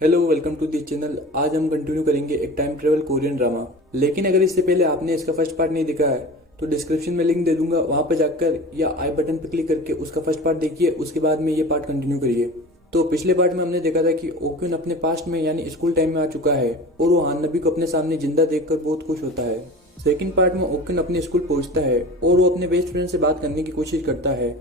Hello, welcome to this channel. आज हम continue करेंगे एक टाइम ट्रेवल कोरियन ड्रामा। लेकिन अगर इससे पहले आपने इसका फर्स्ट पार्ट नहीं देखा है तो डिस्क्रिप्शन में लिंक दे दूंगा, वहां पर जाकर या आई बटन पर क्लिक करके उसका फर्स्ट पार्ट देखिए, उसके बाद में ये पार्ट कंटिन्यू करिए। तो पिछले पार्ट में हमने देखा था कि ओक्युन अपने पास्ट में यानी स्कूल टाइम में आ चुका है और वो हान नबी को अपने सामने जिंदा देखकर बहुत खुश होता है। सेकंड पार्ट में ओक्युन अपने स्कूल पहुंचता है और वो अपने बेस्ट फ्रेंड से बात करने की कोशिश करता है,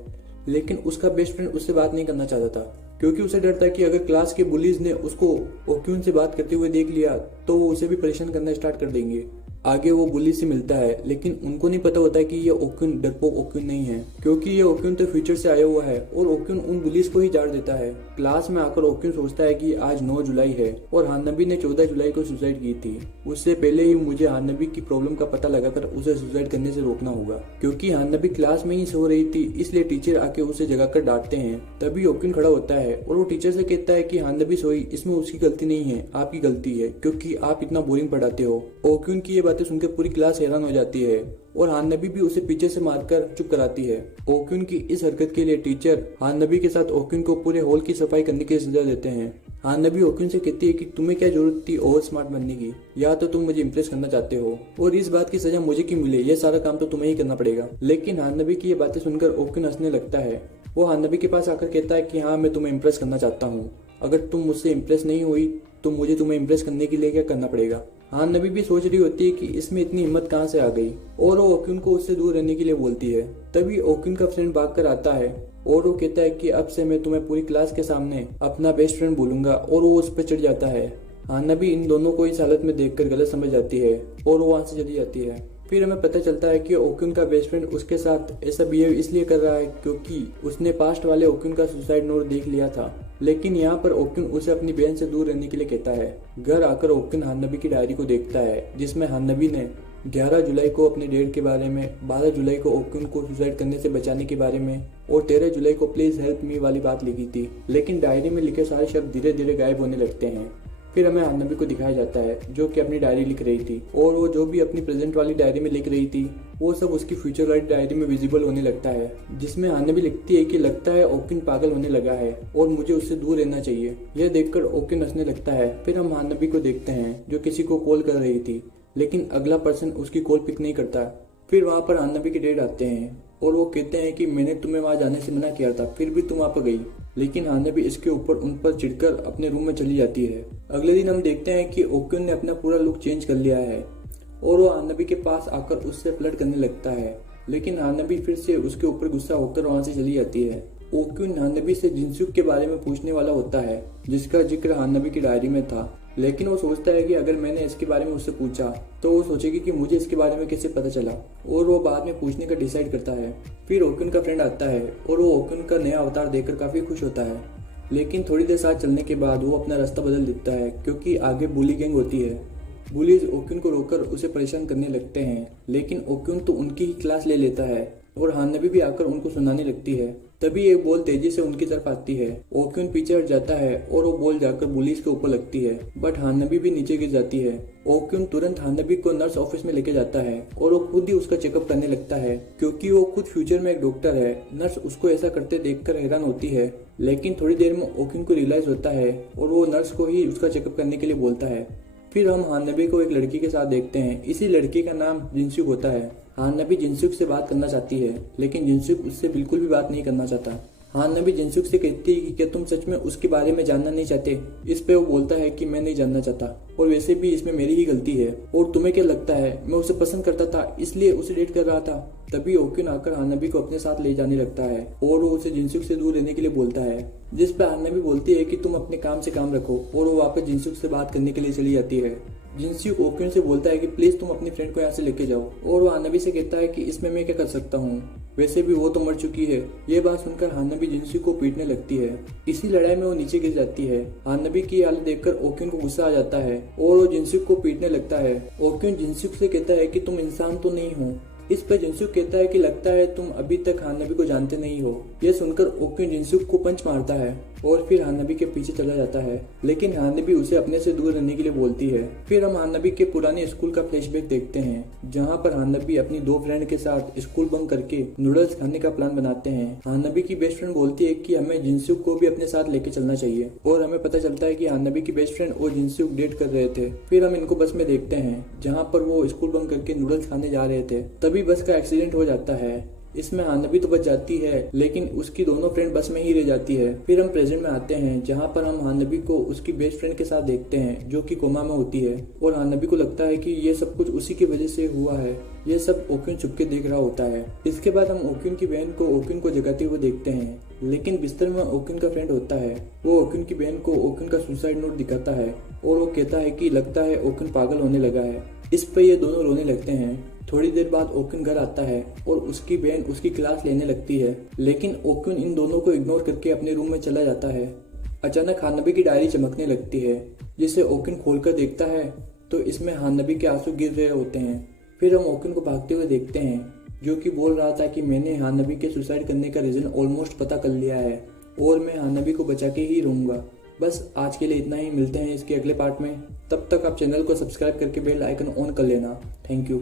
लेकिन उसका बेस्ट फ्रेंड उससे बात नहीं करना चाहता था क्योंकि उसे डर था कि अगर क्लास के बुलीज ने उसको ओक्युन से बात करते हुए देख लिया तो वो उसे भी परेशान करना स्टार्ट कर देंगे। आगे वो बुली से मिलता है, लेकिन उनको नहीं पता होता कि ये ओक्युन डरपोक ओक्युन नहीं है, क्योंकि ये ओक्युन तो फ्यूचर से आया हुआ है और ओक्युन उन बुलीज को ही जाड़ देता है। क्लास में आकर ओक्युन सोचता है कि आज 9 जुलाई है और हान नबी ने 14 जुलाई को सुसाइड की थी। उससे पहले ही मुझे हान नबी की प्रॉब्लम का पता लगाकर उसे सुसाइड करने से रोकना होगा, क्योंकि हान नबी क्लास में ही सो रही थी, इसलिए टीचर आके उसे जगाकर डांटते हैं। तभी ओक्युन खड़ा होता है और वो टीचर से कहता है कि हान नबी सोई, इसमें उसकी गलती नहीं है, आपकी गलती है, क्योंकि आप इतना बोरिंग पढ़ाते हो। ओक्युन की ये बातें सुनकर पूरी क्लास हैरान हो जाती है और हान नबी भी उसे पीछे से मारकर चुप कराती है। ओक्युन की इस हरकत के लिए टीचर हान नबी के साथ ओक्युन को पूरे हॉल की सफाई करने की सजा देते हैं। हान नबी ओक्युन से कहती है कि तुम्हें क्या जरूरत थी ओवर स्मार्ट बनने की, या तो तुम मुझे इम्प्रेस करना चाहते हो और इस बात की सजा मुझे क्यों मिले, ये सारा काम तो तुम्हें ही करना पड़ेगा। लेकिन हान नबी की ये बातें सुनकर ओक्युन हंसने लगता है। वो हान नबी के पास आकर कहता है कि हाँ, मैं तुम्हें इम्प्रेस करना चाहता हूँ, अगर तुम मुझसे इम्प्रेस नहीं हुई तो मुझे तुम्हें इम्प्रेस करने के लिए क्या करना पड़ेगा। हान नबी भी सोच रही होती है कि इसमें इतनी हिम्मत कहाँ से आ गई और वो ओक्युन को उससे दूर रहने के लिए बोलती है। तभी ओक्युन का फ्रेंड भागकर आता है और वो कहता है कि अब से मैं तुम्हें पूरी क्लास के सामने अपना बेस्ट फ्रेंड बोलूंगा, और वो उस पर चढ़ जाता है। हान नबी इन दोनों को इस हालत में देखकर गलत समझ जाती है और वो वहां से चली जाती है। फिर हमें पता चलता है कि ओक्युन का बेस्ट फ्रेंड उसके साथ ऐसा बिहेव इसलिए कर रहा है क्योंकि उसने पास्ट वाले ओक्युन का सुसाइड नोट देख लिया था। लेकिन यहाँ पर ओक्युन उसे अपनी बहन से दूर रहने के लिए कहता है। घर आकर ओक्युन हान नबी की डायरी को देखता है, जिसमें हान नबी ने 11 जुलाई को अपने डेट के बारे में, 12 जुलाई को ओक्युन को सुसाइड करने से बचाने के बारे में और 13 जुलाई को प्लीज हेल्प मी वाली बात लिखी थी। लेकिन डायरी में लिखे सारे शब्द धीरे धीरे गायब होने लगते हैं। फिर हमें हान नबी को दिखाया जाता है जो कि अपनी डायरी लिख रही थी, और वो जो भी अपनी प्रेजेंट वाली डायरी में लिख रही थी वो सब उसकी फ्यूचर वाली डायरी में विजिबल होने लगता है, जिसमें हान नबी लिखती है कि लगता है ओक्युन पागल होने लगा है और मुझे उससे दूर रहना चाहिए। यह देखकर ओक्युन हंसने लगता है। फिर हम हान नबी को देखते हैं जो किसी को कॉल कर रही थी, लेकिन अगला पर्सन उसकी कॉल पिक नहीं करता। फिर वहाँ पर हान नबी के डैड आते हैं और वो कहते हैं कि मैंने तुम्हें वहाँ जाने से मना किया था, फिर भी तुम वहाँ पर गई। लेकिन हान नबी इसके ऊपर उन पर चिढ़कर अपने रूम में चली जाती है। अगले दिन हम देखते हैं कि ओक्युन ने अपना पूरा लुक चेंज कर लिया है और वो हान नबी के पास आकर उससे फ्लर्ट करने लगता है, लेकिन हान नबी फिर से उसके ऊपर गुस्सा होकर वहाँ से चली जाती है। ओक्युन हान नबी से जिनसुक के बारे में पूछने वाला होता है, जिसका जिक्र हान नबी की डायरी में था, लेकिन वो सोचता है कि अगर मैंने इसके बारे में उससे पूछा तो वो सोचेगी कि मुझे इसके बारे में कैसे पता चला, और वो बाद में पूछने का डिसाइड करता है। फिर ओक्युन का फ्रेंड आता है और वो ओक्युन का नया अवतार देखकर काफी खुश होता है, लेकिन थोड़ी देर साथ चलने के बाद वो अपना रास्ता बदल देता है क्योंकि आगे बुली गैंग होती है। बुलीज ओक्युन को रोककर उसे परेशान करने लगते हैं, लेकिन ओक्युन तो उनकी ही क्लास ले लेता है और हान नबी भी आकर उनको सुनाने लगती है। तभी एक बॉल तेजी से उनकी तरफ आती है। ओक्युन पीछे हट जाता है और वो बॉल जाकर बुलीज के ऊपर लगती है, बट हान नबी भी नीचे गिर जाती है। ओक्युन तुरंत हान नबी को नर्स ऑफिस में लेके जाता है और वो खुद ही उसका चेकअप करने लगता है, क्योंकि वो खुद फ्यूचर में एक डॉक्टर है। नर्स उसको ऐसा करते देखकर हैरान होती है, लेकिन थोड़ी देर में ओक्युन को रियलाइज होता है और वो नर्स को ही उसका चेकअप करने के लिए बोलता है। फिर हम हान नबी को एक लड़की के साथ देखते हैं। इसी लड़की का नाम जिनसुक होता है। हान नबी जिनसुक से बात करना चाहती है, लेकिन जिनसुक उससे बिल्कुल भी बात नहीं करना चाहता। हान नबी जिनसुक से कहती है कि क्या तुम सच में उसके बारे में जानना नहीं चाहते। इस पे वो बोलता है कि मैं नहीं जानना चाहता, और वैसे भी इसमें मेरी ही गलती है, और तुम्हें क्या लगता है मैं उसे पसंद करता था इसलिए उसे डेट कर रहा था। तभी ओक्युन आकर हान नबी को अपने साथ ले जाने लगता है और वो उसे जिनसुक से दूर रहने के लिए बोलता है, जिस पे हान नबी बोलती है कि तुम अपने काम से काम रखो, और वो वापस जिनसुक से बात करने के लिए चली जाती है। जिनसुक ओक्युन से बोलता है कि प्लीज तुम अपनी फ्रेंड को यहाँ से लेके जाओ, और वो हान नबी से कहता है कि इसमें मैं क्या कर सकता हूँ, वैसे भी वो तो मर चुकी है। ये बात सुनकर हान नबी जिनसुक को पीटने लगती है। इसी लड़ाई में वो नीचे गिर जाती है। हान नबी की हालत देखकर ओक्युन को गुस्सा आ जाता है और वो जिनसुक को पीटने लगता है। ओक्युन जिनसुक से कहता है कि तुम इंसान तो नहीं हो। इस पर जिनसुक कहता है कि लगता है तुम अभी तक हान नबी को जानते नहीं हो। यह सुनकर ओक्युन जिनसुक को पंच मारता है और फिर हानबी के पीछे चला जाता है, लेकिन हानबी उसे अपने से दूर रहने के लिए बोलती है। फिर हम हानबी के पुराने स्कूल का फ्लैशबैक देखते हैं, जहाँ पर हानबी अपनी 2 फ्रेंड के साथ स्कूल बंक करके नूडल्स खाने का प्लान बनाते हैं। हानबी की बेस्ट फ्रेंड बोलती है कि हमें जिनसुक को भी अपने साथ लेके चलना चाहिए, और हमें पता चलता है कि हानबी की बेस्ट फ्रेंड और जिनसुक डेट कर रहे थे। फिर हम इनको बस में देखते हैं, जहाँ पर वो स्कूल बंक करके नूडल्स खाने जा रहे थे। तभी बस का एक्सीडेंट हो जाता है। इसमें हानबी तो बच जाती है, लेकिन उसकी दोनों फ्रेंड बस में ही रह जाती है। फिर हम प्रेजेंट में आते हैं, जहाँ पर हम हानबी को उसकी बेस्ट फ्रेंड के साथ देखते हैं, जो कि कोमा में होती है, और हानबी को लगता है कि ये सब कुछ उसी की वजह से हुआ है। ये सब ओक्युन छुप के देख रहा होता है। इसके बाद हम ओक्युन की बहन को ओक्युन को जगाते हुए देखते हैं, लेकिन बिस्तर में ओक्युन का फ्रेंड होता है। वो ओक्युन की बहन को ओक्युन का सुसाइड नोट दिखाता है, और वो कहता है कि लगता है ओक्युन पागल होने लगा है। इस पर ये दोनों रोने लगते हैं। थोड़ी देर बाद ओक्युन घर आता है और उसकी बहन उसकी क्लास लेने लगती है, लेकिन ओक्युन इन दोनों को इग्नोर करके अपने रूम में चला जाता है। अचानक हानबी की डायरी चमकने लगती है, जिसे ओक्युन खोलकर देखता है तो इसमें हानबी के आंसू गिर रहे होते हैं। फिर हम ओक्युन को भागते हुए देखते हैं, जो कि बोल रहा था कि मैंने हानबी के सुसाइड करने का रीजन ऑलमोस्ट पता कर लिया है, और मैं हानबी को बचा के ही रहूंगा। बस आज के लिए इतना ही, मिलते हैं इसके अगले पार्ट में। तब तक आप चैनल को सब्सक्राइब करके बेल आइकन ऑन कर लेना। Thank you.